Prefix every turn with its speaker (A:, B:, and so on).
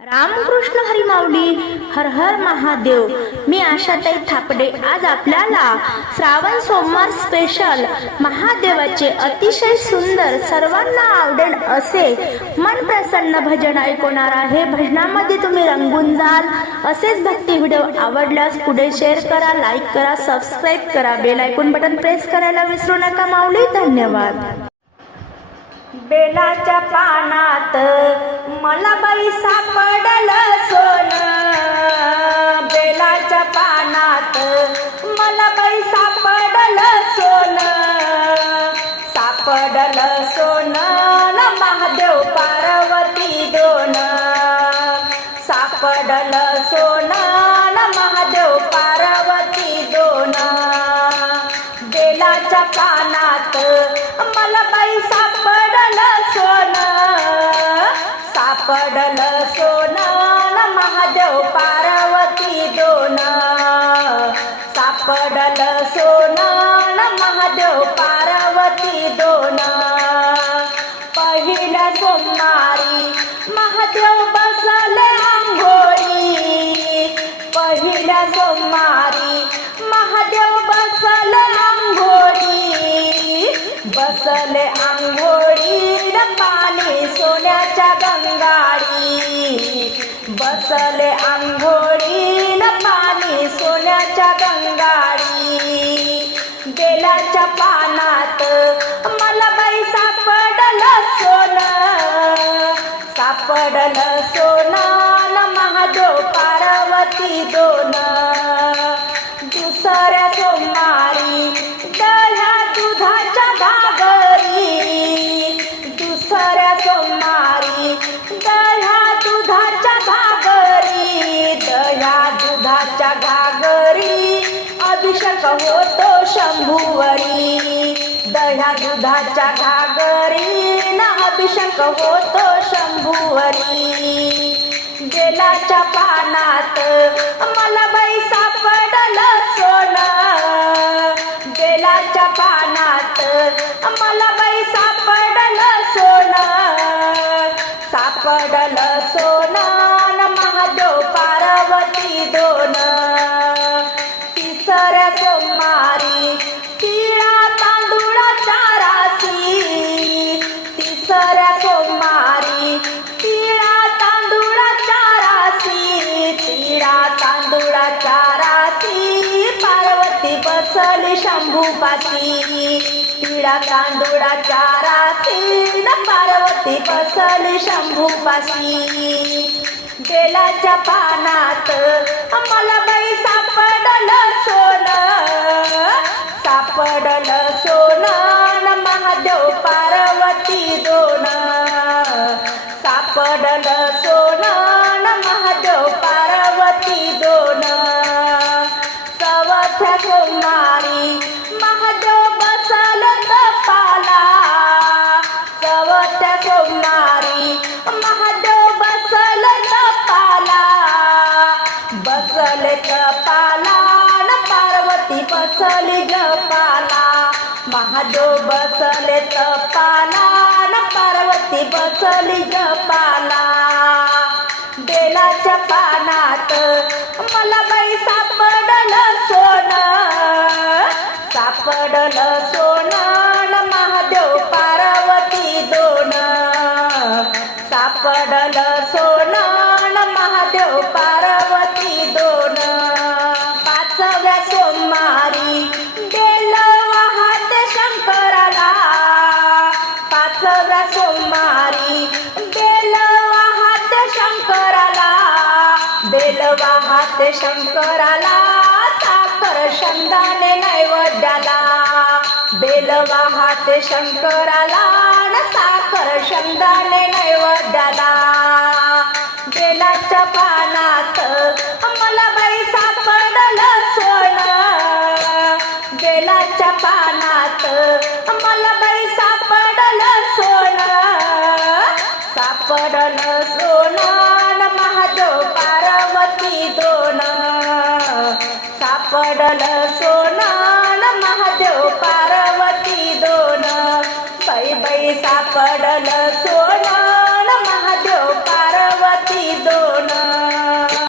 A: रामकृष्ण हरी माऊली हर हर महादेव. मी आशाताई थापडे. आज आपल्याला श्रावण सोमवार स्पेशल महादेवाचे अतिशय सुंदर सर्वांना आवडेल असे मन प्रसन्न भजन ऐकवणार आहे. भजनामध्ये तुम्ही रंगून जाल. असेच भक्ती व्हिडिओ आवडल्यास पुढे शेअर करा लाईक करा सबस्क्राईब करा. बेल ऐकून बटन प्रेस करायला विसरू नका माऊली. धन्यवाद. बेलाच्या पानात मला बाई सापडलं सापडलं महादेव पार्वती दोना. पहिल्या सोमवारी महादेव बसले. बसले आंघोळी पाणी सोन्याच्या गंगाळी बसले आंघोळी पाणी सोन्याच्या गंगाळी बेलाच्या पानात मला बाई सापडलं सोन. सापडलं सोन महादेव पार्वती दोन. दुधाच्या घागरी अभिषेक होतो शंभुवरी. दह्या दुधाच्या घागरी ना अभिषेक होतो शंभुवरी. बेलाच्या पानात मला बाई सापडलं सोनं. सऱ्या सोमारी तिळा तांदूळाच्या राशी तिळा तांदूळाच्या राशी. पार्वती बसली शंभूपाशी तिळा तांदूळाच्या राशी पार्वती बसली शंभूपाशी बेलाच्या पानात मला बाई सापडलं. चवथ्या सोमवारी महादेव बसल तपाला चवथ्या सोमवारी महादेव बसल तपाला बसल तपाला न पार्वती बसली जपाला. महादेव बसले तपाला न पार्वती बसली जपाला. बेलाच्या पानात मला बाई सापडलं सापडल सोन महादेव पार्वती दोन. सापडल सोन महादेव पार्वती दोन. पाचव्या सोमवारी बेल वाहत शंकराला. पाचव्या सोमवारी बेल वाहत शंकराला. बेल वाहत शंकराला. साखर शंदाने नैवेद्याला बेल वाहते शंकराला न साखर शंदाने नैवेद्याला. बेलाच्या पानात मला बाई सापडलं सोन बेलाच्या पानात मला बाई सापडलं सोन सापडलं सोन महादेव पार्वती दोन. पडल सोन न महादेव पार्वती दोन. बाई बाई सापडल सोन